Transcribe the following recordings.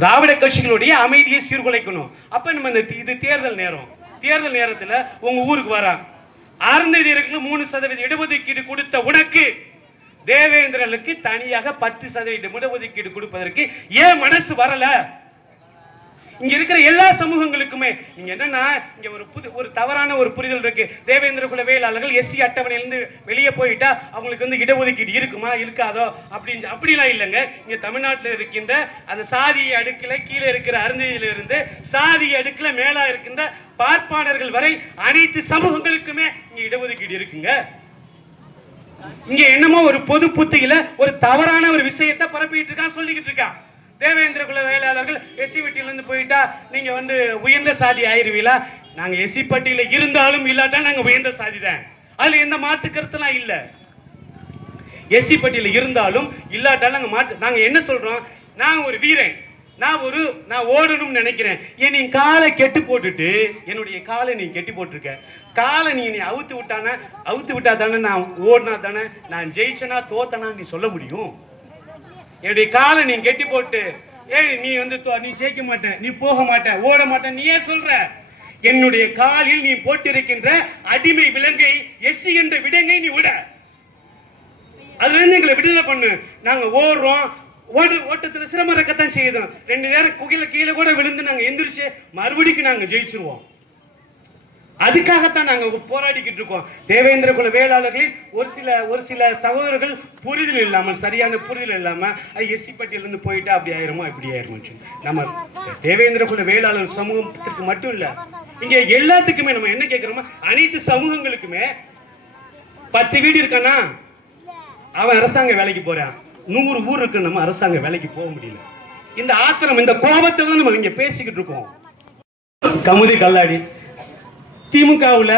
திராவிட கட்சிகளுடைய அமைதியை சீர்குலைக்கணும். அப்ப நம்ம இது தேர்தல் நேரம், தேர்தல் நேரத்தில் உங்க ஊருக்கு வரா அருந்ததியருக்கு 3% இடஒதுக்கீடு கொடுத்த உனக்கு தேவேந்திரனுக்கு தனியாக 10% இடஒதுக்கீடு கொடுப்பதற்கு ஏன் மனசு வரல? இங்க இருக்கிற எல்லா சமூகங்களுக்குமே நீங்க என்னன்னா இங்க ஒரு தவறான ஒரு புரிதல் இருக்கு. தேவேந்திர குல வேளாளர்கள் எஸ்சி அட்டவணையிலிருந்து வெளியே போயிட்டா அவங்களுக்கு வந்து இடஒதுக்கீடு இருக்குமா இருக்காதோ அப்படின்னு அப்படிலாம் இல்லைங்க. இங்க தமிழ்நாட்டில் இருக்கின்ற அந்த சாதிய அடுக்கில் கீழே இருக்கிற அருந்ததியிலிருந்து சாதிய அடுக்கில் மேலா இருக்கின்ற பார்ப்பாளர்கள் வரை அனைத்து சமூகங்களுக்குமே இங்க இடஒதுக்கீடு இருக்குங்க. இங்க என்னமோ ஒரு பொது புத்தியில ஒரு தவறான ஒரு விஷயத்தை பரப்பிட்டு இருக்கான், சொல்லிக்கிட்டு இருக்கான். தேவேந்திர குல வேளாளர்கள் எஸ்சி பட்டியலிருந்து போயிட்டா நீங்க வந்து உயர்ந்த சாதி ஆயிருவீங்களா? நாங்க எஸ்சி பட்டியல இருந்தாலும் இல்லாட்டா நாங்க உயர்ந்த சாதி தான், அதுல எந்த மாற்று கருத்துலாம் இல்ல. எஸ்சி பட்டியல இருந்தாலும் இல்லாட்டாலும் நாங்க என்ன சொல்றோம், நான் ஒரு வீரன், நான் ஓடணும்னு நினைக்கிறேன். நீ காலை கெட்டு போட்டுட்டு என்னுடைய காலை நீ கெட்டி போட்டிருக்க, காலை நீ அவுத்து விட்டா தானே நான் ஓடினா தானே நான் ஜெயிச்சனா தோத்தனா நீ சொல்ல முடியும். என்னுடைய காலை நீ கெட்டி போட்டு நீ வந்து நீ ஜெயிக்க மாட்ட, நீ போக மாட்ட, ஓட மாட்ட நீ ஏன் சொல்ற? என்னுடைய காலில் நீ போட்டிருக்கின்ற அடிமை விலங்கை எஸ்சி என்ற விடங்கை நீ விட, அதுல இருந்து எங்களை விடுதலை பண்ணு. நாங்க ஓடுறோம், ஓட்டத்துல சிரமம் இருக்கத்தான் செய்யுதோம். 2 நேரம் கீழே கூட விழுந்து நாங்க எந்திரிச்சு மறுபடியும் நாங்க ஜெயிச்சிருவோம். அதுக்காகத்தான் நாங்க போராடிக்கிட்டு இருக்கோம். தேவேந்திர குல வேளாளர்களில் ஒரு சில சகோதரர்கள் புரிதல் இல்லாம, சரியான புரிதல் இல்லாம எஸ்சி பட்டியலிருந்து போயிட்டா அப்படி ஆயிருமோ இப்படி ஆயிருமோ. நம்ம தேவேந்திர குல வேளாளர் சமூகத்திற்கு மட்டும் இல்ல, இங்க எல்லாத்துக்குமே நம்ம என்ன கேட்கிறோமோ அனைத்து சமூகங்களுக்குமே 10 வீடு இருக்கானா அவன் அரசாங்க வேலைக்கு போறான், 100 ஊர் இருக்கு நம்ம அரசாங்க வேலைக்கு போக முடியல. இந்த ஆத்திரம், இந்த கோபத்துல நம்ம இங்க பேசிக்கிட்டு இருக்கோம். கமுதி கல்லாடி திமுகவுல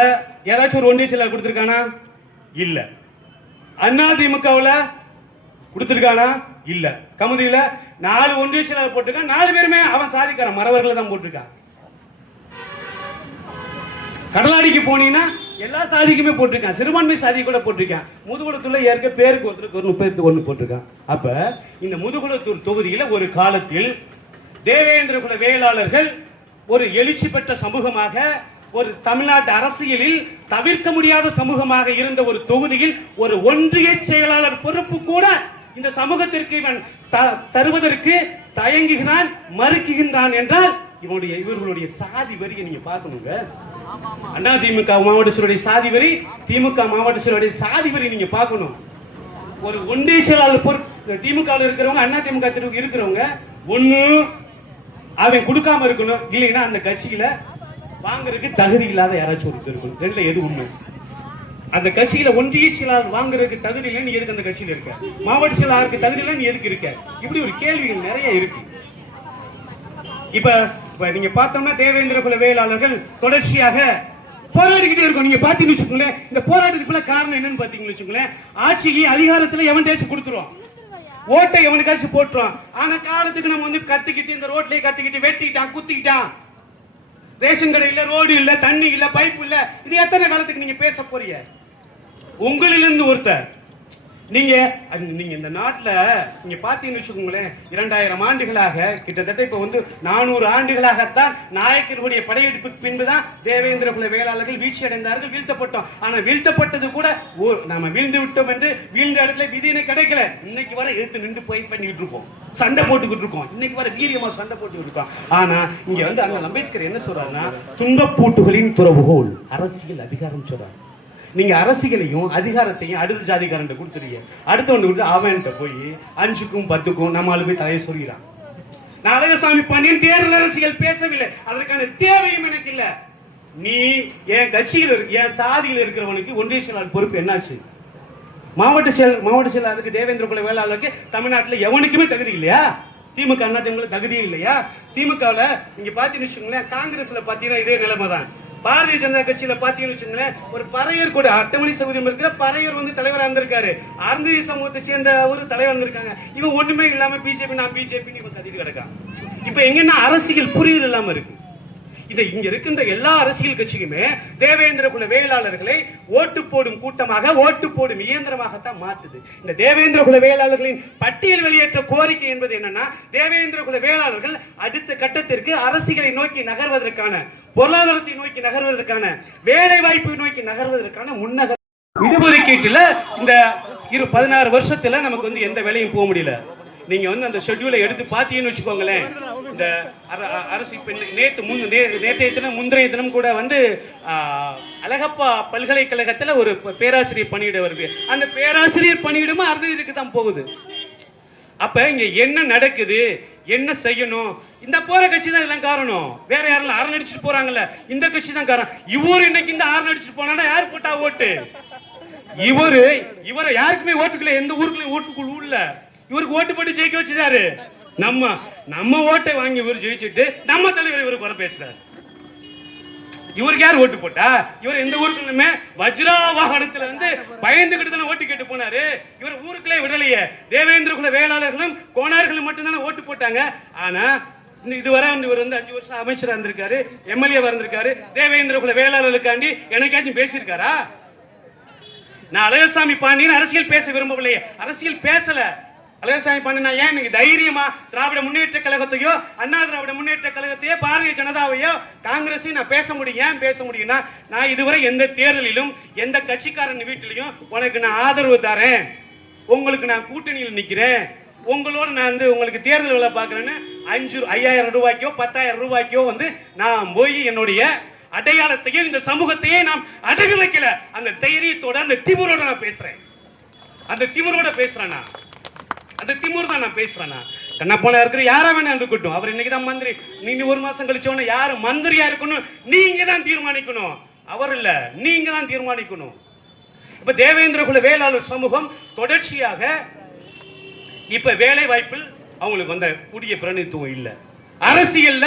யாராச்சும் ஒரு ஒன்றிய செயலாளர் கொடுத்திருக்கானா? இல்ல. அண்ணா திமுகவுல கொடுத்திருக்கானா? இல்ல. கமுதியில 4 ஒன்றிய செயலாளர் போட்டிருக்கான், 4 பேருமே அவன் சாதிக்காரன் மறவர்களை தான் போட்டிருக்கான். கடலாடிக்கு போனீங்கன்னா எல்லா சாதிக்குமே போட்டிருக்கான், சிறுபான்மை சாதி கூட போட்டிருக்கான். முதுகுளத்தூர்ல ஏற்க பேருக்கு ஒருத்தருக்கு 31 போட்டிருக்கான். அப்ப இந்த முதுகுளத்தூர் தொகுதியில ஒரு காலத்தில் தேவேந்திர குல வேளாளர்கள் ஒரு எழுச்சி பெற்ற சமூகமாக, ஒரு தமிழ்நாட்டு அரசியலில் தவிர்க்க முடியாத சமூகமாக இருந்த ஒரு தொகுதியில் ஒரு ஒன்றிய செயலாளர் பொறுப்பு கூட இந்த சமூகத்திற்கு இவன் தருவதற்கு தயங்குகிறான், மறுக்குகின்றான் என்றால் இவர்களுடைய சாதி வரியை நீங்க பார்க்கணுங்க. அண்ணா திமுக மாவட்ட செயலுடைய சாதி வரி, திமுக மாவட்ட செயலுடைய சாதி வரி நீங்க பார்க்கணும். ஒரு ஒன்றிய செயலாளர் பொறுப்பு திமுக இருக்கிறவங்க, அண்ணா திமுக இருக்கிறவங்க ஒண்ணு அவன் கொடுக்காம இருக்கணும், இல்லைன்னா அந்த கட்சியில வாங்குறதுக்கு தகுதி இல்லாத யாராச்சும் ஒருத்தர் இருக்கணும். 2ல எது உண்மை? அந்த கட்சியில ஒன்றிய செயலாளர் வாங்குறதுக்கு தகுதி இல்லை, நீ எதுக்கு அந்த கட்சியில இருக்க? மாவட்ட செயலாளருக்கு தகுதி இல்லை, நீ எதுக்கு இருக்க? இப்படி ஒரு கேள்விகள் நிறைய இருக்கு. இப்ப நீங்க பார்த்தோம்னா தேவேந்திர குல வேளாளர்கள் தொடர்ச்சியாக போராடிக்கிட்டே இருக்கும். நீங்க பாத்தீங்கன்னு வச்சுக்கோங்களேன், இந்த போராட்டத்துக்குள்ள காரணம் என்னன்னு பாத்தீங்கன்னு வச்சுக்கோங்களேன், ஆட்சிக்கு அதிகாரத்துல எவன் தேய்ச்சி கொடுத்துருவான், ஓட்டை எவனுக்காச்சும் போட்டுருவான். ஆனா காலத்துக்கு நம்ம வந்து கத்துக்கிட்டு இந்த ரோட்லயே கத்துக்கிட்டு வெட்டிக்கிட்டான், குத்திக்கிட்டான், ரேஷன் கடை இல்ல, ரோடு இல்ல, தண்ணி இல்ல, பைப் இல்ல. இது எத்தனை காலத்துக்கு நீங்க பேச போறீங்க? உங்களிலிருந்து ஒருத்தர் நீங்க இந்த நாட்டுல நீங்க பாத்தீங்கன்னு வச்சுக்கோங்களேன், 2000 ஆண்டுகளாக கிட்டத்தட்ட இப்ப வந்து 400 ஆண்டுகளாகத்தான் நாயக்கருடைய படையெடுப்புக்கு பின்புதான் தேவேந்திர குல வேளாளர்கள் வீழ்ச்சி அடைந்தார்கள், வீழ்த்தப்பட்டோம். ஆனா வீழ்த்தப்பட்டது கூட நாம வீழ்ந்து விட்டோம் என்று வீழ்ந்த இடத்துல விதினை கிடைக்கல. இன்னைக்கு வர எதிர்த்து நின்று போய் பண்ணிட்டு இருக்கோம், சண்டை போட்டுக்கிட்டு இருக்கோம், இன்னைக்கு வர வீரியமா சண்டை போட்டுக்கிட்டு இருக்கோம். ஆனா இங்க வந்து அண்ணல் அம்பேத்கர் என்ன சொல்றாருன்னா, துன்பப்பூட்டுகளின் துறவுகோல் அரசியல் அதிகாரம் சொல்றாரு. நீங்க அரசியலையும் அதிகாரத்தையும் அடுத்த ஜாதிகாரன் கொடுத்துறீங்க, அடுத்தவன் கொடுத்து அவன்கிட்ட போய் 5க்கும் 10க்கும் நம்மளால போய் தலையை சொல்கிறான். நான் அழகசாமி பாண்டியன் தேர்தல் அரசியல் பேசவில்லை, அதற்கான தேவையும் எனக்கு இல்ல. நீ என் கட்சியில் என் சாதியில் இருக்கிறவனுக்கு ஒன்றிய செயலாளர் பொறுப்பு என்னாச்சு? மாவட்ட செயலாளருக்கு தேவேந்திர குல வேளாளருக்கு தமிழ்நாட்டில் எவனுக்குமே தகுதி இல்லையா? திமுக அண்ணா திமுக தகுதியே இல்லையா? திமுகவில் நீங்க பாத்தீங்கன்னு வச்சுக்கோங்களேன், காங்கிரஸ்ல பாத்தீங்கன்னா இதே நிலைமை தான். பாரதிய ஜனதா கட்சியில பாத்தீங்கன்னு வச்சுக்கோங்களேன், ஒரு பறையர் கூட அட்டமணி சகோதரம் இருக்கிற பறையர் வந்து தலைவராக இருந்திருக்காரு, அருந்ததி சமூகத்தை சேர்ந்த ஒரு தலைவர் இருந்திருக்காங்க. இவன் ஒண்ணுமே இல்லாம பிஜேபி நான் பிஜேபி இவன் கத்திட்டு கிடக்கான். இப்ப எங்கன்னா அரசியல் புரிதல் இல்லாம இருக்கு. இங்க இருக்கின்ற எல்லா அரசியல் கட்சிக்குமே தேவேந்திர குல வேளாளர்களை ஓட்டு போடும் கூட்டமாக, ஓட்டு போடும் இயந்திரமாகத்தான் மாற்றுது. இந்த தேவேந்திர குல வேளாளர்களின் பட்டியல் வெளியேற்ற கோரிக்கை என்பது என்னன்னா, தேவேந்திர குல வேளாளர்கள் அடுத்த கட்டத்திற்கு அரசியலை நோக்கி நகர்வதற்கான, பொருளாதாரத்தை நோக்கி நகர்வதற்கான, வேலை வாய்ப்பை நோக்கி நகர்வதற்கான முன்னகர் இடஒதுக்கீட்டுல இந்த 16 வருஷத்துல நமக்கு வந்து எந்த வேலையும் போக முடியல. நீங்க வந்து அந்த ஷெட்யூலை எடுத்து பார்த்தீங்கன்னு வச்சுக்கோங்களேன். இந்த அரசு இப்ப நேற்றைய தினம் முந்தைய தினம் கூட வந்து அழகப்பா பல்கலைக்கழகத்தில் ஒரு பேராசிரியர் பணியிட வருது. அந்த பேராசிரியர் பணியிடமும் அறுதிக்கு தான் போகுது. அப்ப இங்க என்ன நடக்குது, என்ன செய்யணும்? இந்த போற கட்சி தான் இதெல்லாம் காரணம். வேற யாரும் ஆறு அடிச்சுட்டு போறாங்கல்ல, இந்த கட்சி தான் காரணம். இவரு இன்னைக்கு இந்த ஆறு அடிச்சுட்டு போனா யார் போட்டா ஓட்டு? இவரை யாருக்குமே ஓட்டுக்குள்ள, எந்த ஊருக்குள்ள ஓட்டுக்குள்ள உள்ள இவருக்கு ஓட்டு போட்டு ஜெயிக்க வச்சுட்டாரு. நம்ம ஓட்டை வாங்கி இவர் ஜெயிச்சுட்டு நம்ம தலைவர் இவருக்கு வர பேசுறாரு. இவருக்கு யார் ஓட்டு போட்டா? இவர் எந்த ஊருக்குள்ளுமே வஜ்ரா வாகனத்துல வந்து பயந்துகிட்டு தானே ஓட்டு கேட்டு போனாரு. இவர் ஊருக்குள்ளே விடலையே. தேவேந்திர குல வேளாளர்களும் கோனார்களும் மட்டும்தானே ஓட்டு போட்டாங்க. ஆனா இதுவரை இவர் வந்து 5 வருஷம் அமைச்சரா இருந்திருக்காரு, எம்எல்ஏ இருந்திருக்காரு. தேவேந்திர குல வேளாளர்களுக்காண்டி எனக்காச்சும் பேசியிருக்காரா? நான் அழகர்சாமி பாண்டியன் அரசியல் பேச விரும்பவில்லையே, அரசியல் பேசல. அழகர்சாமி பாண்டியன் ஏன் இன்னைக்கு தைரியமா திராவிட முன்னேற்ற கழகத்தையோ, அண்ணா திராவிட முன்னேற்ற கழகத்தையோ, பாரதிய ஜனதாவையோ, காங்கிரஸையும் நான் பேச முடியும். ஏன் பேச முடியும்னா, நான் இதுவரை எந்த தேர்தலிலும் எந்த கட்சிக்காரன் வீட்டிலையும் உனக்கு நான் ஆதரவு தரேன், உங்களுக்கு நான் கூட்டணியில் நிற்கிறேன், உங்களோட நான் வந்து உங்களுக்கு தேர்தல் வேலை பார்க்குறேன்னு 5,000 ரூபாய்க்கோ 10,000 ரூபாய்க்கோ வந்து நான் போய் என்னுடைய அடையாளத்தையும் இந்த சமூகத்தையே நாம் அடகு வைக்கல. அந்த தைரியத்தோட, அந்த திமிரோட நான் பேசுறேன். அந்த திமிரோட பேசுறேன்னா, அந்த திமிர் தான் நான் பேசுறேன்னா. கண்ணப்போல இருக்கிற யாரா வேணா இருக்கட்டும், அவர் இன்னைக்கு தான் மந்திரி, நீங்க 1 மாசம் கழிச்சவன யாரு மந்திரியா இருக்கணும் நீங்க தான் தீர்மானிக்கணும். அவர் இல்ல, நீங்க தான் தீர்மானிக்கணும். இப்ப தேவேந்திர குல வேளாளர் சமூகம் தொடர்ச்சியாக இப்ப வேலை வாய்ப்பில் அவங்களுக்கு வந்த கூடிய பிரதிநிதித்துவம் இல்ல. அரசியல்ல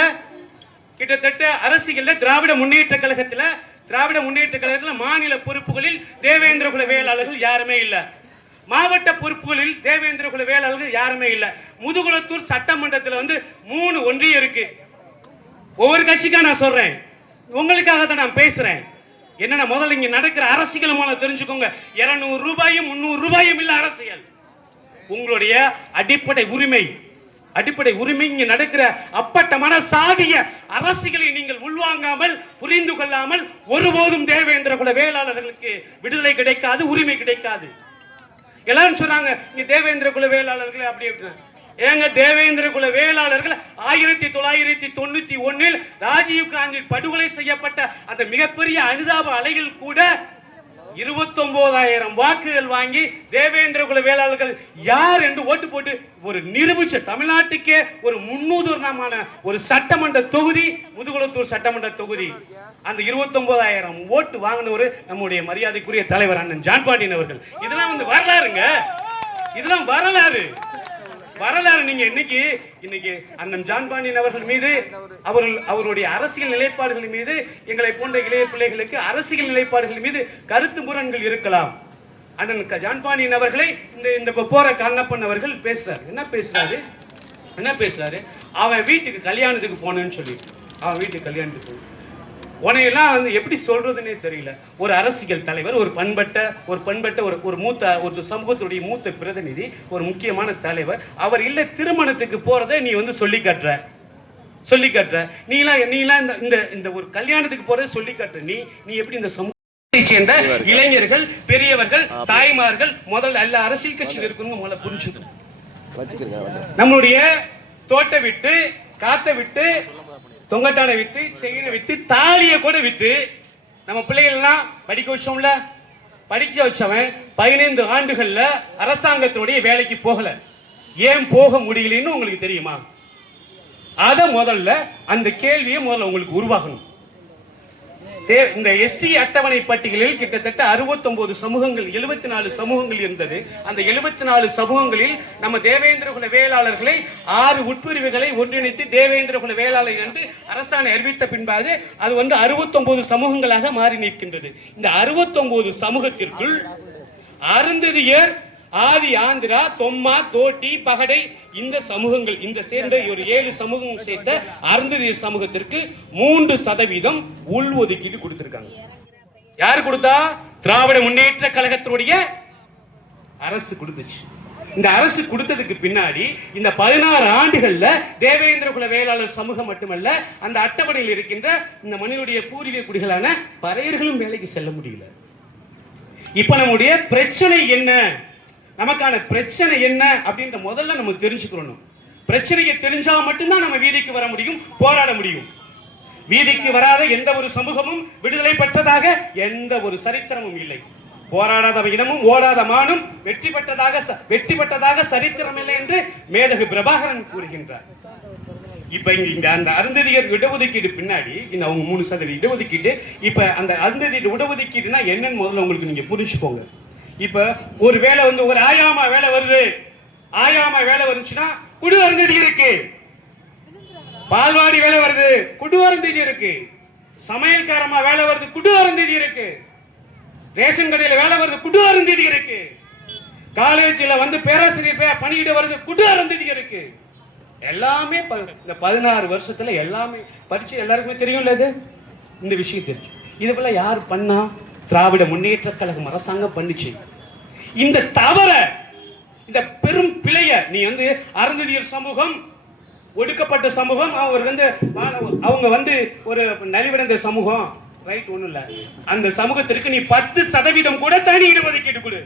கிட்டத்தட்ட அரசியல்ல திராவிட முன்னேற்ற கழகத்தில் மாநில பொறுப்புகளில் தேவேந்திர குல வேளாளர்கள் யாருமே இல்ல. மாவட்ட பொறுப்புகளில் தேவேந்திர குல வேளாளர்கள் யாருமே இல்ல. முதுகுளத்தூர் சட்டமன்றத்தில் வந்து 3 ஒன்றியம் இருக்கு. ஒவ்வொரு கட்சிக்கா நான் சொல்றேன், உங்களுக்காக தான் நான் பேசுறேன். என்னன்னா, முதல்ல இங்க நடக்கிற அரசியல் மூலம் தெரிஞ்சுக்கோங்க. 200 ரூபாயும் 300 ரூபாயும் இல்ல அரசியல். உங்களுடைய அடிப்படை உரிமை இங்க நடக்கிற அப்பட்டமான சாதிய அரசியலை நீங்கள் உள்வாங்காமல், புரிந்து கொள்ளாமல் ஒருபோதும் தேவேந்திர குல வேளாளர்களுக்கு விடுதலை கிடைக்காது, உரிமை கிடைக்காது. எல்லாரும் சொன்னாங்க இங்க தேவேந்திர குல வேளாளர்கள் அப்படி ஏங்க, தேவேந்திர குல வேளாளர்கள் 1991 ராஜீவ் காந்தி படுகொலை செய்யப்பட்ட அந்த மிகப்பெரிய அனுதாப அலைகள் கூட 29,000 வாக்குகள் வாங்கி தேவேந்திர குல வேளாளர்கள் யார் என்று ஓட்டு போட்டு ஒரு நிரூபிச்ச தமிழ்நாட்டுக்கே ஒரு முன்னுதாரணமான ஒரு சட்டமன்ற தொகுதி முதுகுளத்தூர் சட்டமன்ற தொகுதி. அந்த 29,000 ஓட்டு வாங்கினவர் நம்முடைய மரியாதைக்குரிய தலைவர் அண்ணன் ஜான் பாண்டியன் அவர்கள். இதெல்லாம் வந்து வரலாறுங்க, இதெல்லாம் வரலாறு. நீங்க இன்னைக்கு அண்ணன் ஜான் பாண்டியன் அவர்கள் மீது, அவருடைய அரசியல் நிலைப்பாடுகள் மீது, எங்களை போன்ற இளைய பிள்ளைகளுக்கு அரசியல் நிலைப்பாடுகள் மீது கருத்து முரண்கள் இருக்கலாம். அண்ணன் ஜான் பாண்டியன் அவர்களை இந்த போற கண்ணப்பன் அவர்கள் பேசுறாரு. என்ன பேசுறாரு? அவன் வீட்டுக்கு கல்யாணத்துக்கு போனேன்னு சொல்லி, அவன் வீட்டுக்கு கல்யாணத்துக்கு போன உனையெல்லாம் வந்து எப்படி சொல்றதுன்னே தெரியல. ஒரு அரசியல் தலைவர், ஒரு பண்பட்ட ஒரு சமூகத்துடைய மூத்த பிரதிநிதி, ஒரு முக்கியமான தலைவர், அவர் இல்ல திருமணத்துக்கு போறதை நீ வந்து சொல்லி காட்டுற. நீலாம் இந்த ஒரு கல்யாணத்துக்கு போறதை சொல்லி காட்டுற. நீ எப்படி இந்த சமூகத்தை சேர்ந்த இளைஞர்கள், பெரியவர்கள், தாய்மார்கள், முதல்ல எல்லா அரசியல் கட்சியில் இருக்கணும் முதல்ல புரிஞ்சுக்கணும். நம்மளுடைய தோட்ட விட்டு, காத்த விட்டு, தொங்கட்டானை வித்து, செயினை வித்து, தாலியை கூட வித்து நம்ம பிள்ளைகள் எல்லாம் படிக்க வச்சோம்ல. படிக்க வச்சவன் 15 ஆண்டுகள்ல அரசாங்கத்தினுடைய வேலைக்கு போகல. ஏன் போக முடியலன்னு உங்களுக்கு தெரியுமா? அத முதல்ல அந்த கேள்வியை முதல்ல உங்களுக்கு உருவாகணும். இந்த எஸ்சி அட்டவணை பட்டியலில் கிட்டத்தட்ட 69 சமூகங்கள், 74 சமூகங்கள் இருந்தது. அந்த 74 சமூகங்களில் நம்ம தேவேந்திர குல வேளாளர்களை 6 உட்பிரிவுகளை ஒன்றிணைத்து தேவேந்திர குல வேளாளர் என்று அரசாணை அறிவித்த பின்பாக அது வந்து 69 சமூகங்களாக மாறி நிற்கின்றது. இந்த 69 சமூகத்திற்குள் அருந்ததியர், ஆதி ஆந்திரா, தொம்மா, தோட்டி, பகடை இந்த சமூகங்கள் இந்த சேர்ந்த ஒரு 7 சமூகம் சேர்ந்த அருந்ததியர் சமூகத்திற்கு 3% உள்ஒதுக்கீடு கொடுத்திருக்காங்க. யார் கொடுத்தா? திராவிட முன்னேற்ற கழகத்தினுடைய அரசு கொடுத்துச்சு. இந்த அரசு கொடுத்ததுக்கு பின்னாடி இந்த 16 ஆண்டுகள்ல தேவேந்திர குல வேளாளர் சமூகம் மட்டுமல்ல, அந்த அட்டவணையில் இருக்கின்ற இந்த மனிதனுடைய பூர்வீக குடிகளான பறையர்களும் வேலைக்கு செல்ல முடியல. இப்ப நம்முடைய பிரச்சனை என்ன, நமக்கான பிரச்சனை என்ன அப்படின்ற முதல்ல நம்ம தெரிஞ்சுக்கணும். பிரச்சனையை தெரிஞ்சா மட்டும்தான் நம்ம வீதிக்கு வர முடியும், போராட முடியும். வீதிக்கு வராத எந்த ஒரு சமூகமும் விடுதலை பெற்றதாக எந்த ஒரு சரித்திரமும் இல்லை. போராடாத இனமும் ஓடாத மானும் வெற்றி பெற்றதாக சரித்திரம் இல்லை என்று மேதகு பிரபாகரன் கூறுகின்றார். இப்ப இங்க அந்த அருந்ததியர் இடஒதுக்கீடு பின்னாடி இந்த அவங்க 3% இடஒதுக்கீடு, இப்ப அந்த அருந்ததியர் இடஒதுக்கீடுனா என்னன்னு முதல்ல உங்களுக்கு நீங்க புரிஞ்சுக்கோங்க. இப்ப ஒரு வேலை வந்து ஒரு ஆயாமா வேலை வருது, ஆயாமா வேலை வந்துச்சுன்னா குடு அருந்ததி இருக்கு. பால்வாடி வேலை வருது, குடு அருந்ததி இருக்கு. சமையல்காரமா வேலை வருது, குடு அருந்ததி இருக்கு. ரேஷன் கடையில வேலை வருது, குடு அருந்ததி இருக்கு. காலேஜ்ல வந்து பேராசிரியர் பணியிட வருது, குடு அருந்ததி இருக்கு. எல்லாமே இந்த 16 வருஷத்துல எல்லாமே படிச்சு எல்லாருக்குமே தெரியும்ல. இது இந்த விஷயம் தெரியும். இது போல யார் பண்ணா? திராவிட முன்னேற்ற கழகம் அரசாங்கம் பண்ணிச்சு. இந்த தவற, இந்த பெரும் பிழைய நீ வந்து அருந்ததியர் சமூகம் ஒடுக்கப்பட்ட சமூகம், அவங்க வந்து ஒரு நலிவடைந்த சமூகம், ரைட், ஒண்ணும் இல்ல. அந்த சமூகத்திற்கு நீ 10% கூட தனி இடஒதுக்கீடு கொடு,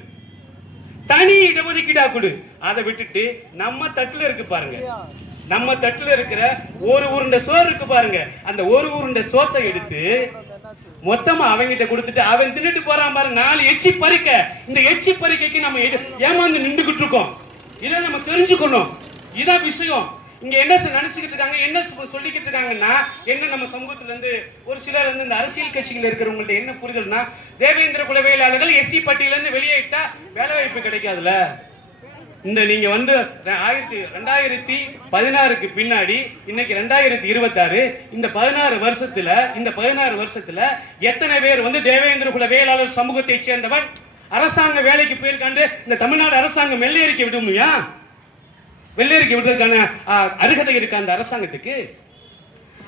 தனி இடஒதுக்கீடா கொடு. அதை விட்டுட்டு நம்ம தட்டுல இருக்கு பாருங்க, நம்ம தட்டுல இருக்கிற ஒரு உருண்டை சோறு இருக்கு பாருங்க, அந்த ஒரு உருண்டை சோத்தை எடுத்து மொத்தமா அவங்கிட்ட கொடுத்துட்டு அவன் தின்னுட்டு போறான் பாரு. 4 எச்சி பறிக்க, இந்த எச்சி பறிக்கைக்கு நம்ம ஏமாந்து நின்றுகிட்டு இருக்கோம். இதை நம்ம தெரிஞ்சுக்கணும். இதான் விஷயம். இங்க என்ன நினைச்சுக்கிட்டு இருக்காங்க, என்ன சொல்லிக்கிட்டு இருக்காங்கன்னா, என்ன நம்ம சமூகத்துல இருந்து ஒரு சிலர் வந்து இந்த அரசியல் கட்சிகள் இருக்கிறவங்கள்ட்ட என்ன புரிதல்னா, தேவேந்திர குல வேளாளர்கள் எஸ்சி பட்டியல இருந்து வெளியேட்டா வேலை வாய்ப்பு கிடைக்காதுல. இந்த நீங்க வந்து 2016க்கு பின்னாடி இன்னைக்கு 2026, இந்த 16 வருஷத்துல எத்தனை பேர் வந்து தேவேந்திர குல வேளாளர் சமூகத்தை சேர்ந்தவர் அரசாங்க வேலைக்கு போயிருக்காண்டு இந்த தமிழ்நாடு அரசாங்கம் வெள்ளையறிக்கை விடுமையா? வெள்ளையறிக்கை விடுறதுக்கான அருகதை இருக்க அந்த அரசாங்கத்துக்கு?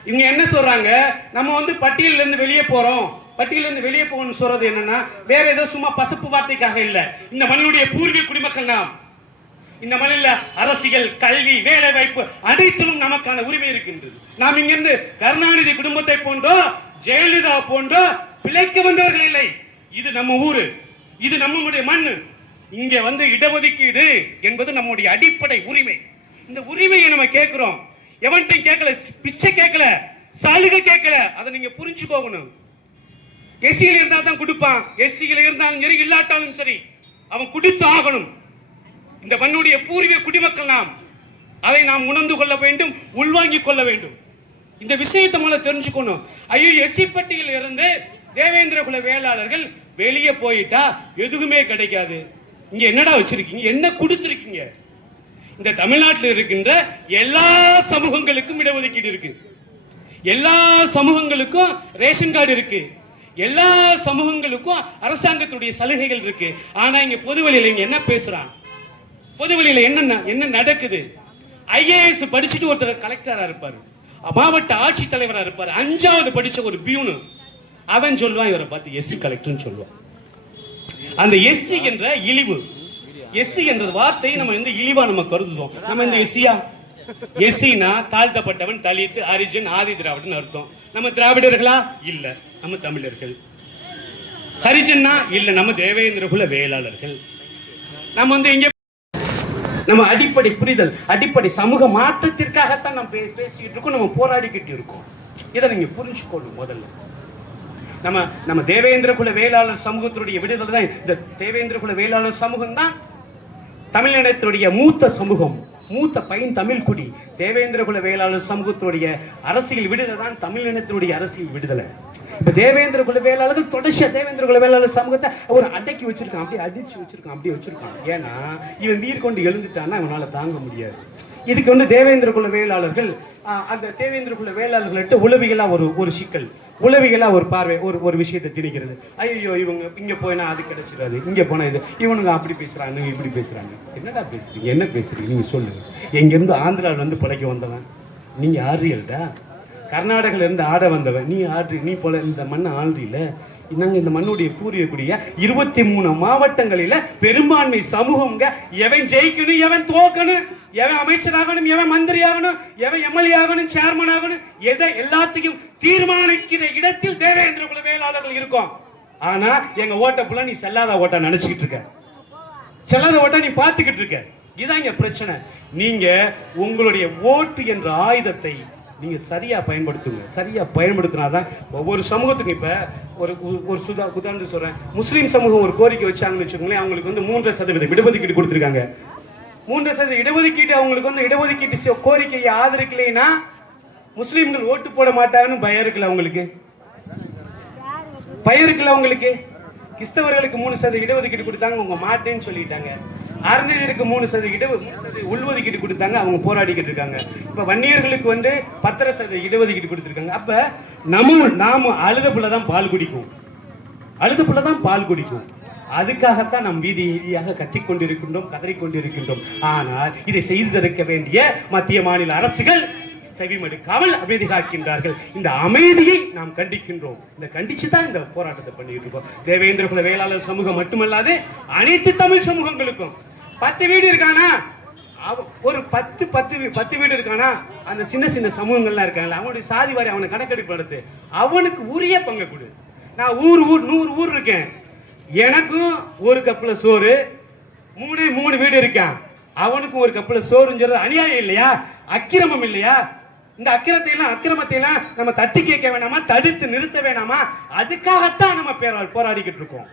இவங்க என்ன சொல்றாங்க, நம்ம வந்து பட்டியலில் இருந்து வெளியே போறோம், பட்டியலில் இருந்து வெளியே போகணும்னு சொல்றது என்னன்னா வேற ஏதோ சும்மா பசப்பு வார்த்தைக்காக இல்ல. இந்த மண்ணுடைய பூர்வீக குடிமக்கள் நாம். இந்த மண்ணில் அரசியல், கல்வி, வேலை வாய்ப்பு அனைத்திலும் நமக்கான உரிமை இருக்கின்றது. நாம் இங்கிருந்து கருணாநிதி குடும்பத்தை போன்றோ ஜெயலலிதா போன்றோ பிழைக்க வந்தவர்கள் இல்லை. இது நம்ம ஊரு, இது நம்முடைய மண்ணு. இங்க வந்து இடஒதுக்கீடு என்பது நம்முடைய அடிப்படை உரிமை. இந்த உரிமையை நம்ம கேட்கிறோம். எவன்ட்டையும் கேட்கல, பிச்சை கேட்கல, சலுகை கேட்கல. அதை நீங்க புரிஞ்சுக்கோங்கணும். எஸ்சியில் இருந்தா தான் கொடுப்பான், எஸ்சியில் இருந்தாலும் சரி இல்லாட்டாலும் சரி அவன் கொடுத்து ஆகணும். இந்த மண்ணுடைய பூர்வீக குடிமக்கள் நாம். அதை நாம் உணர்ந்து கொள்ள வேண்டும், உள்வாங்கிக் கொள்ள வேண்டும். இந்த விஷயத்தை முதல்ல தெரிஞ்சுக்கணும். ஐயோ, எஸ்சி பட்டியலில் இருந்து தேவேந்திர குல வேளாளர்கள் வெளியே போயிட்டா எதுவுமே கிடைக்காது. இங்க என்னடா வச்சிருக்கீங்க, என்ன கொடுத்திருக்கீங்க? இந்த தமிழ்நாட்டில் இருக்கின்ற எல்லா சமூகங்களுக்கும் இடஒதுக்கீடு இருக்கு, எல்லா சமூகங்களுக்கும் ரேஷன் கார்டு இருக்கு, எல்லா சமூகங்களுக்கும் அரசாங்கத்துடைய சலுகைகள் இருக்கு. ஆனா இங்க பொதுவெளியில இங்க என்ன பேசுறான், பொதுவெளியில என்ன நடக்குது? ஐஏஎஸ் படிச்சுட்டு ஒருத்தர் கலெக்டரா இருப்பாரு, மாவட்ட ஆட்சித்தலைவரா இருப்பாரு, 5வது படிச்ச ஒரு பியூனு அவன் சொல்லுவான் இவரை பார்த்து எஸ்சி கலெக்டர்னு சொல்லுவான். அந்த எஸ்சி என்ற இழிவு, எஸ்சி என்ற வார்த்தையை நம்ம இந்த இழிவா நம்ம கருதுறோம். நம்ம இந்த எஸ்சியா, எஸ்சினா தாழ்த்தப்பட்டவன், தலித், ஹரிஜன், ஆதி திராவிடன் அர்த்தம். நம்ம திராவிடர்களா? இல்ல, நம்ம தமிழர்கள். ஹரிஜன்னா இல்ல, நம்ம தேவேந்திர குல வேளாளர்கள். நம்ம வந்து இங்க நம்ம அடிப்படை புரிதல், அடிப்படை சமூக மாற்றத்திற்காகத்தான் நம்ம பேசிக்கிட்டு இருக்கோம், நம்ம போராடிக்கிட்டு இருக்கோம். இதை நீங்க புரிஞ்சுக்கணும். முதல்ல நம்ம தேவேந்திர குல வேளாளர் சமூகத்தினுடைய விடுதலை தான். இந்த தேவேந்திர குல வேளாளர் சமூகம் தான் தமிழினத்தினுடைய மூத்த சமூகம், மூத்த பையன் தமிழ் குடி. தேவேந்திர குல வேளாளர் சமூகத்தினுடைய அரசியல் விடுதலை தான் தமிழினத்தினுடைய அரசியல் விடுதலை. இப்ப தேவேந்திர குல வேளாளர்கள் தொடர்ச்சியா தேவேந்திர குல வேளாளர் சமூகத்தை ஒரு அடக்கி வச்சிருக்கான், அப்படியே அடிச்சு வச்சிருக்கான், அப்படியே வச்சிருக்கான். ஏன்னா இவன் வீர் கொண்டு எழுந்துட்டான்னா இவனால தாங்க முடியாது. இதுக்கு வந்து தேவேந்திர குல வேளாளர்கள், அந்த தேவேந்திர குல வேளாளர்கள்ட்ட உளவியலா ஒரு சிக்கல். உளவிகளா ஒரு பார்வை, ஒரு விஷயத்தை திணிக்கிறது. ஐயோ இவங்க இங்க போயினா அது கிடைச்சிடாது, இங்க போனா இது, இவனுங்க அப்படி பேசுறாங்க இப்படி பேசுறாங்க. என்னடா பேசுறீங்க, என்ன பேசுறீங்க நீங்க சொல்லுங்க. எங்க இருந்து ஆந்திரால இருந்து பிழைக்க வந்தவன் நீங்க ஆடுறீல்டா, கர்நாடகால இருந்து ஆட வந்தவன் நீ ஆடுறீ, நீ போல இந்த மண்ணை ஆள்றீல. நாங்க இந்த மண்ணுடைய பூர்வீகக்கூடிய 23 மாவட்டங்களில பெரும்பான்மை சமூகம்ங்க. எவன் ஜெயிக்கணும், எவன் தோக்கணும், எவன் அமைச்சராகணும், எவன் மந்திரி ஆகணும், எவன் எம்எல்ஏ ஆகணும், சேர்மன் ஆகணும், எதை எல்லாத்தையும் தீர்மானிக்கிற இடத்தில் தேவேந்திர குல வேளாளர்கள் இருக்கும். ஆனா எங்க ஓட்ட புள்ள நீ செல்லாத ஓட்டா நினைச்சுக்கிட்டு இருக்க, செல்லாத ஓட்டா நீ பாத்துக்கிட்டு இருக்க. இதான் இங்க பிரச்சனை. நீங்க உங்களுடைய ஓட்டு என்ற ஆயுதத்தை நீங்க சரியா பயன்படுத்துங்க. சரியா பயன்படுத்தினாதான் ஒவ்வொரு சமூகத்துக்கும். இப்ப ஒரு உதாரணம் சொல்றேன். முஸ்லீம் சமூகம் ஒரு கோரிக்கை வச்சாங்கன்னு வச்சுக்கோங்களேன், அவங்களுக்கு வந்து 3% இடஒதுக்கீடு கொடுத்திருக்காங்க. 3% இடஒதுக்கீடு, அவங்களுக்கு வந்து இடஒதுக்கீட்டு கோரிக்கையை ஆதரிக்கலைன்னா முஸ்லீம்கள் ஓட்டு போட மாட்டாங்கன்னு பயம் இருக்குல்ல அவங்களுக்கு, பயம் இருக்குல்ல அவங்களுக்கு. கிறிஸ்தவர்களுக்கு 3% இடஒதுக்கீடு கொடுத்தாங்க, அவங்க மாட்டேன்னு சொல்லிட்டாங்க. அருந்ததியருக்கு 3% உள்ஒதுக்கீடு கொடுத்தாங்க, அவங்க போராடிக்கிட்டு இருக்காங்க. இப்ப வன்னியர்களுக்கு வந்து 10% இடஒதுக்கீடு கொடுத்திருக்காங்க. அப்ப நாம அழுத புள்ளதான் பால் குடிக்கும், அழுத புள்ளதான் பால் குடிக்கும். அதுக்காகத்தான் நம் வீதி வீதியாக கத்திக் கொண்டிருக்கின்றோம், கதறிக்கொண்டிருக்கின்றோம். ஆனால் இதை செய்திருக்க வேண்டிய மத்திய மாநில அரசுகள் செவிமடுக்காமல் அமைதி காக்கின்றார்கள். இந்த அமைதியை நாம் கண்டிக்கின்றோம். இந்த கண்டிச்சுதான் இந்த போராட்டத்தை பண்ணிட்டு இருக்கோம். தேவேந்திர குல வேளாளர் சமூகம் மட்டுமல்லாது அனைத்து தமிழ் சமூகங்களுக்கும் 10 வீடு இருக்கானா, ஒரு 10 வீடு இருக்கானா, அந்த சின்ன சின்ன சமூகங்கள்லாம் இருக்காங்க, அவனுடைய சாதி வாரி அவனை கணக்கெடுப்பு நடத்து, அவனுக்கு உரிய பங்கு கொடு. நான் 100 ஊர் இருக்கேன், எனக்கும் ஒரு கப்புல சோறு, 3 வீடு இருக்கான், அவனுக்கு ஒரு கப்புல சோறுங்கிறது அநியாயம் இல்லையா, அக்கிரமம் இல்லையா? இந்த அக்கிரமத்தை எல்லாம் நம்ம தட்டி கேட்க வேணாமா, தடுத்து நிறுத்த வேணாமா? அதுக்காகத்தான் நம்ம போராடிக்கிட்டு இருக்கோம்.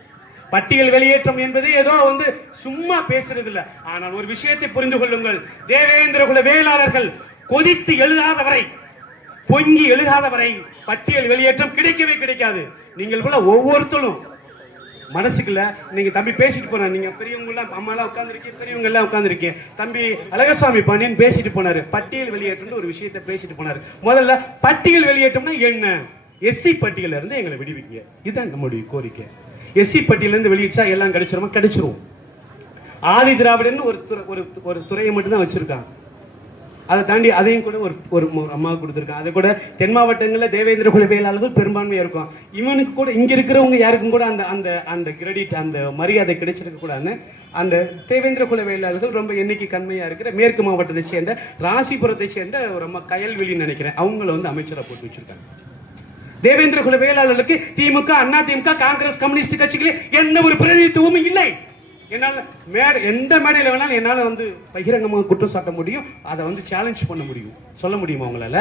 பட்டியல் வெளியேற்றம் என்பது ஏதோ வந்து சும்மா பேசுறது இல்ல. ஆனால் ஒரு விஷயத்தை புரிந்து கொள்ளுங்கள், தேவேந்திர குல வேளாளர்கள் கொதித்து எழுதாதவரை, பொங்கி எழுதாதவரை பட்டியல் வெளியேற்றம் கிடைக்கவே கிடைக்காது. நீங்கள் போல ஒவ்வொருத்தரும் மனசுக்குள்ள நீங்க தம்பி பேசிட்டு போன, நீங்க பெரியவங்க எல்லாம் அம்மா எல்லாம் உட்கார்ந்துருக்கீங்க, பெரியவங்க எல்லாம் உட்கார்ந்துருக்கீங்க. தம்பி அழகசாமி பாண்டியன் பேசிட்டு போனாரு, பட்டியல் வெளியேற்றம் ஒரு விஷயத்தை பேசிட்டு போனாரு. முதல்ல பட்டியல் வெளியேற்றம்னா என்ன? எஸ்சி பட்டியல இருந்து எங்களை விடுவிக்க, இதுதான் நம்முடைய கோரிக்கை. எஸ்சி பட்டியல இருந்து வெளியிட்டா எல்லாம் கிடைச்சிருமா? கிடைச்சிரும். ஆதி திராவிடன்னு ஒரு துறையை மட்டும் தான் வச்சிருக்காங்க. அதை தாண்டி அதையும் கூட ஒரு அம்மா கொடுத்துருக்காங்க. அதை கூட தென் மாவட்டங்களில் தேவேந்திர குல வேளாளர்கள் பெரும்பான்மையாக இருக்கும். இவனுக்கு கூட இங்கே இருக்கிறவங்க யாருக்கும் கூட அந்த அந்த அந்த கிரெடிட், அந்த மரியாதை கிடைச்சிருக்க கூடாதுன்னு அந்த தேவேந்திர குல வேளாளர்கள் ரொம்ப எண்ணிக்கை கண்மையாக இருக்கிற மேற்கு மாவட்டத்தை சேர்ந்த ராசிபுரத்தை சேர்ந்த ஒரு அம்மா கயல்வெளின்னு நினைக்கிறேன், அவங்கள வந்து அமைச்சராக போட்டு வச்சிருக்காங்க. தேவேந்திர குல வேளாளர்களுக்கு திமுக, அண்ணா திமுக, காங்கிரஸ், கம்யூனிஸ்ட் கட்சிகளில் எந்த ஒரு பிரதிநிதித்துவமும் இல்லை. என்னால் எந்த மேடையில் வேணாலும் என்னால் வந்து பகிரங்கமாக குற்றம் சாட்ட முடியும், அதை வந்து சேலஞ்ச் பண்ண முடியும். சொல்ல முடியுமா உங்களால?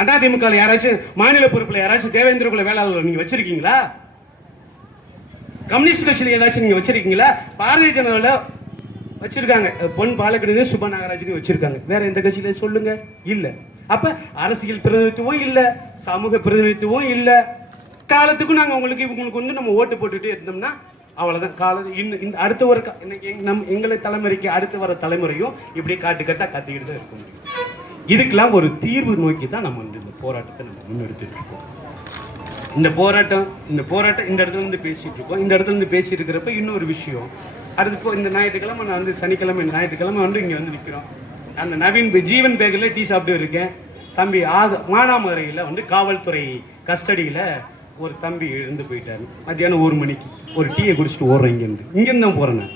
அண்ணா திமுக யாராச்சும் மாநில பொறுப்புல யாராச்சும் தேவேந்திர குல வேளாளர்கள் நீங்க வச்சிருக்கீங்களா? கம்யூனிஸ்ட் கட்சியில் ஏதாச்சும் நீங்க வச்சிருக்கீங்களா? பாரதிய ஜனதாவில் வச்சிருக்காங்க, பொன் பாலகணேசன், சுபா நாகராஜன் வச்சிருக்காங்க. வேற எந்த கட்சியில சொல்லுங்க? இல்ல. அப்ப அரசியல் பிரதிநிதித்துவம் இல்ல, சமூக பிரதிநிதித்துவம் இல்ல. காலத்துக்கும் நாங்க உங்களுக்கு வந்து நம்ம ஓட்டு போட்டுட்டே இருந்தோம்னா அவ்வளவுதான். இந்த அடுத்த ஒரு எங்களை தலைமுறைக்கு அடுத்து வர தலைமுறையும் இப்படி கட்டா கத்திக்கிட்டு தான் இருக்க முடியும். இதுக்கெல்லாம் ஒரு தீர்வு நோக்கி தான் நம்ம இந்த போராட்டத்தை நம்ம முன்னெடுத்துட்டு இருக்கோம். இந்த போராட்டம் இந்த இடத்துல இருந்து பேசிட்டு இருக்கோம். இந்த இடத்துல இருந்து பேசிட்டு இருக்கிறப்ப இன்னொரு விஷயம், அடுத்து இந்த ஞாயிற்றுக்கிழமை நான் வந்து சனிக்கிழமை ஞாயிற்றுக்கிழமை வந்து இங்க வந்து நிற்கிறோம். அந்த நவீன் ஜீவன் பேக்கர்ல டீ சாப்பிட்டு இருக்கேன். தம்பி மானாமதுரையில் வந்து காவல்துறை கஸ்டடியில ஒரு தம்பி எழுந்து போயிட்டாரு. மத்தியானம் 1 மணிக்கு ஒரு டீயை குடிச்சிட்டு ஓடுறேன். இங்கிருந்து தான் போறேன்,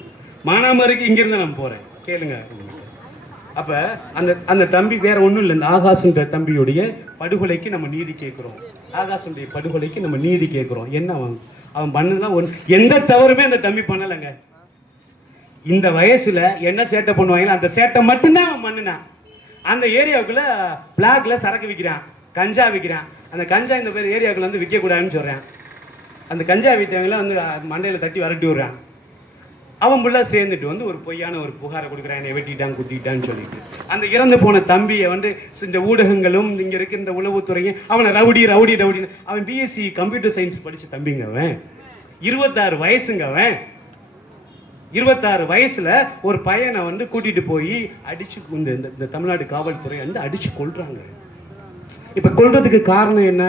மானாமதுரைக்கு இங்கிருந்து நான் போறேன். கேளுங்க. அப்ப அந்த தம்பி வேற ஒண்ணும் இல்லை, இந்த ஆகாஷ்ன்ற தம்பியுடைய படுகொலைக்கு நம்ம நீதி கேட்கிறோம். ஆகாஷுடைய படுகொலைக்கு நம்ம நீதி கேட்கிறோம். என்ன அவன் பண்ணலாம், எந்த தவறுமே அந்த தம்பி பண்ணலைங்க. இந்த வயசுல என்ன சேட்டை பண்ணுவாங்களோ அந்த சேட்டை மட்டும்தான் அவன் பண்ணினான். அந்த ஏரியாவுக்குள்ள பிளாக்ல சரக்கு விற்கிறான், கஞ்சா விற்கிறான். அந்த கஞ்சா இந்த பேர் ஏரியாவுக்குள்ள வந்து விற்கக்கூடாதுன்னு சொல்றான். அந்த கஞ்சா விற்றவங்கள வந்து மண்டையில தட்டி வரட்டி விடுறான். அவன் புள்ள சேர்ந்துட்டு வந்து ஒரு பொய்யான ஒரு புகாரை கொடுக்குறான், என்னை வெட்டிட்டான் குத்திட்டான்னு சொல்லிட்டு. அந்த இறந்து போன தம்பியை வந்து இந்த ஊடகங்களும் இங்க இருக்க இந்த உளவுத்துறையும் அவனை ரவுடி ரவுடி ரவுடின்னு, அவன் பிஎஸ்சி கம்ப்யூட்டர் சயின்ஸ் படிச்ச தம்பிங்க, அவன் 26 வயசுங்க. அவன் 26 வயசுல ஒரு பையனை வந்து கூட்டிட்டு போய் அடிச்சு இந்த தமிழ்நாடு காவல்துறை வந்து அடிச்சு கொல்றாங்க. இப்ப கொல்றதுக்கு காரணம் என்ன?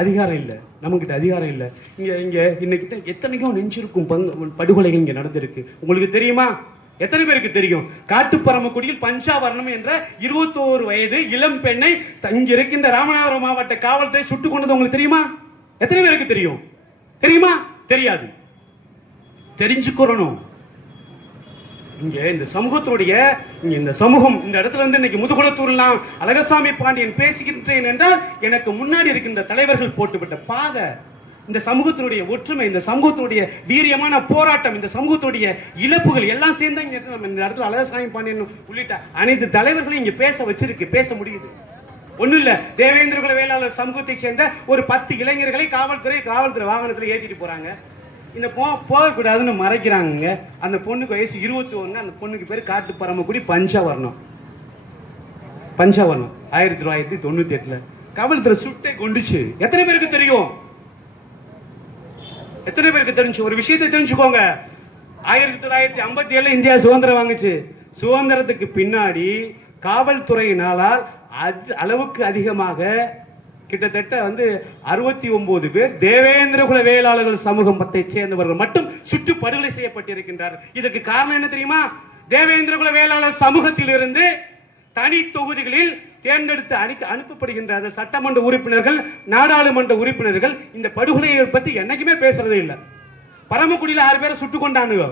அதிகாரம் இல்லை, நம்மகிட்ட அதிகாரம் இல்லை. இங்க இன்னைக்கிட்ட எத்தனையோ நெஞ்சிருக்கும் படுகொலைகள் இங்க நடந்திருக்கு. உங்களுக்கு தெரியுமா? எத்தனை பேருக்கு தெரியும்? காட்டுப்பரமக்குடியில் பஞ்சாவரணம் என்ற 21 வயது இளம் பெண்ணை இங்க இருக்கின்ற ராமநாதபுரம் மாவட்ட காவல்துறை சுட்டுக் கொண்டது உங்களுக்கு தெரியுமா? எத்தனை பேருக்கு தெரியும்? தெரியுமா? தெரியாது. தெரிஞ்சுக்கணும். இங்க இந்த சமூகத்தினுடைய இந்த சமூகம் இந்த இடத்துல வந்து இன்னைக்கு முதுகுளத்தூர்ல அழகசாமி பாண்டியன் பேசுகின்றேன் என்றால் எனக்கு முன்னாடி இருக்கின்ற தலைவர்கள் போட்டுவிட்ட பாதை, இந்த சமூகத்தினுடைய ஒற்றுமை, இந்த சமூகத்தினுடைய வீரியமான போராட்டம், இந்த சமூகத்தினுடைய இழப்புகள் எல்லாம் சேர்ந்து இந்த இடத்துல அழகசாமி பாண்டியன் உள்ளிட்ட அனைத்து தலைவர்களையும் இங்க பேச வச்சிருக்கு, பேச முடியுது. ஒண்ணும் இல்ல, தேவேந்திர குல வேளாளர் சமூகத்தை சேர்ந்த ஒரு 10 இளைஞர்களை காவல்துறை வாகனத்தில் ஏற்றிட்டு போறாங்க. இந்த போகக்கூடாதுன்னு மறைக்கிறாங்க. அந்த பொண்ணுக்கு வயசு 21. அந்த பொண்ணுக்கு பேர் காட்டுப்பரமக்குடி பஞ்சாவரணம். 1998 காவல்துறை சுட்டை கொண்டுச்சு. எத்தனை பேருக்கு தெரியும்? எத்தனை பேருக்கு தெரிஞ்சு? ஒரு விஷயத்தை தெரிஞ்சுக்கோங்க. 1957 இந்தியா சுதந்திரம் வாங்குச்சு. சுதந்திரத்துக்கு பின்னாடி காவல்துறையினால அளவுக்கு அதிகமாக கிட்டத்தட்ட 69 பேர் தேவேந்திர குல வேளாளர்கள் சமூகத்தை சேர்ந்தவர்கள் மட்டும் சுட்டு படுகொலை செய்யப்பட்டிருக்கின்றார். இதற்கு காரணம் என்ன தெரியுமா? தேவேந்திர குல வேளாளர் சமூகத்தில் இருந்து தனி தொகுதிகளில் தேர்ந்தெடுத்து அனுப்பப்படுகின்ற சட்டமன்ற உறுப்பினர்கள், நாடாளுமன்ற உறுப்பினர்கள் இந்த படுகொலையை பத்தி என்னைக்குமே பேசுறதே இல்லை. பரமக்குடியில் 6 பேரை சுட்டு கொண்டானுங்க.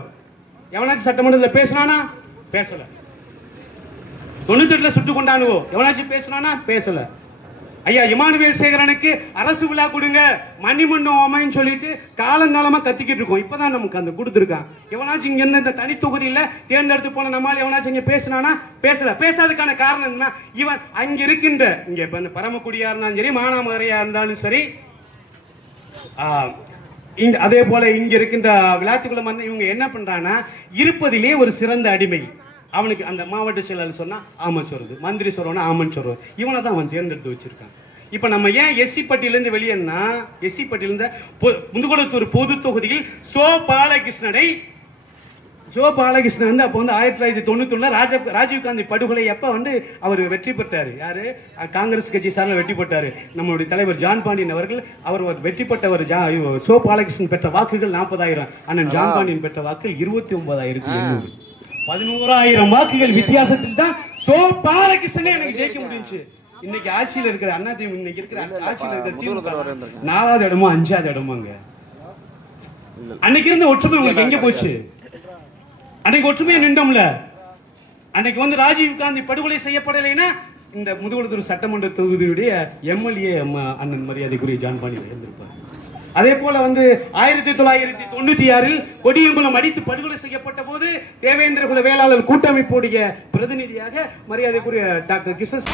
எவனாச்சும் சட்டமன்றத்தில் பேசினானா? பேசல. 98 சுட்டு கொண்டானுவோ, எவனாச்சும் பேசினானா? பேசல. ஐயா இமானுவேல் சேகரனுக்கு அரசு விழா கொடுங்க, மணிமண்டபம் அமைன்னு சொல்லிட்டு காலங்காலமா கத்திக்கிட்டு இருக்கோம். இப்பதான் நமக்கு அந்த கொடுத்துருக்கான். எவனாச்சும் இங்க இந்த தனி தொகுதியில தேர்ந்தெடுத்து போன நம்மால் எவனாச்சும் இங்க பேசினானா? பேசல. பேசாததுக்கான காரணம் என்ன? இவன் அங்க இருக்கின்ற இங்க இப்ப பரமக்குடியா இருந்தாலும் சரி, மானாமதுரையா இருந்தாலும் சரி, அதே போல இங்க இருக்கின்ற விளையாட்டுக்குள்ள வந்து இவங்க என்ன பண்றாங்கன்னா, இருப்பதிலே ஒரு சிறந்த அடிமை. அவனுக்கு அந்த மாவட்ட செயலாளர் சொன்னா ஆமன் சொல்றது, மந்திரி சொல்றவனா ஆமன் சொல்றது, இவனை தான் அவன் தேர்ந்தெடுத்து வச்சிருக்கான். இப்ப நம்ம ஏன் எஸ்சி பட்டியலிருந்து வெளியேன்னா, எஸ்சி பட்டியலிருந்த முதுகுளத்தூர் பொது தொகுதியில் சோ பாலகிருஷ்ணன் வந்து அப்போ வந்து 1991 ராஜீவ்காந்தி படுகொலை அப்ப வந்து அவர் வெற்றி பெற்றாரு. யாரு? காங்கிரஸ் கட்சி சார்ந்த வெற்றி பெற்றாரு. நம்மளுடைய தலைவர் ஜான் பாண்டியன் அவர்கள். அவர் வெற்றி பெற்றவர் சோ பாலகிருஷ்ணன் பெற்ற வாக்குகள் 40,000. அண்ணன் ஜான் பாண்டியன் பெற்ற வாக்குகள் 29,800. 11,000 வாக்குகள் வித்தியாசத்தில் தான் சோ பாலகிருஷ்ணனே எனக்கு ஜெயிக்க முடிஞ்சுச்சு. இன்னைக்கு ஆட்சியில் இருக்கிற அதிமுக, இன்னைக்கு இருக்கிற ஆட்சியில் இருக்கிற திமுக 4வது இடமோ 5வது இடமோங்க. அன்னைக்கு இருந்த ஒற்றுமை உங்களுக்கு எங்க போச்சு? அன்னைக்கு ஒற்றுமையை நின்றோம்ல. அன்னைக்கு வந்து ராஜீவ்காந்தி படுகொலை செய்யப்படலைன்னா இந்த முதுகுளத்தூர் சட்டமன்ற தொகுதியுடைய எம்எல்ஏ அண்ணன் மரியாதைக்குரிய ஜான் பாண்டியன் இருந்திருப்பார். அதே போல வந்து 1996 கொடியங்குளம் அடித்து படுகொலை செய்யப்பட்ட போது தேவேந்திர குல வேளாளர் கூட்டமைப்புடைய பிரதிநிதியாக மரியாதைக்குரிய டாக்டர் கிஷோர்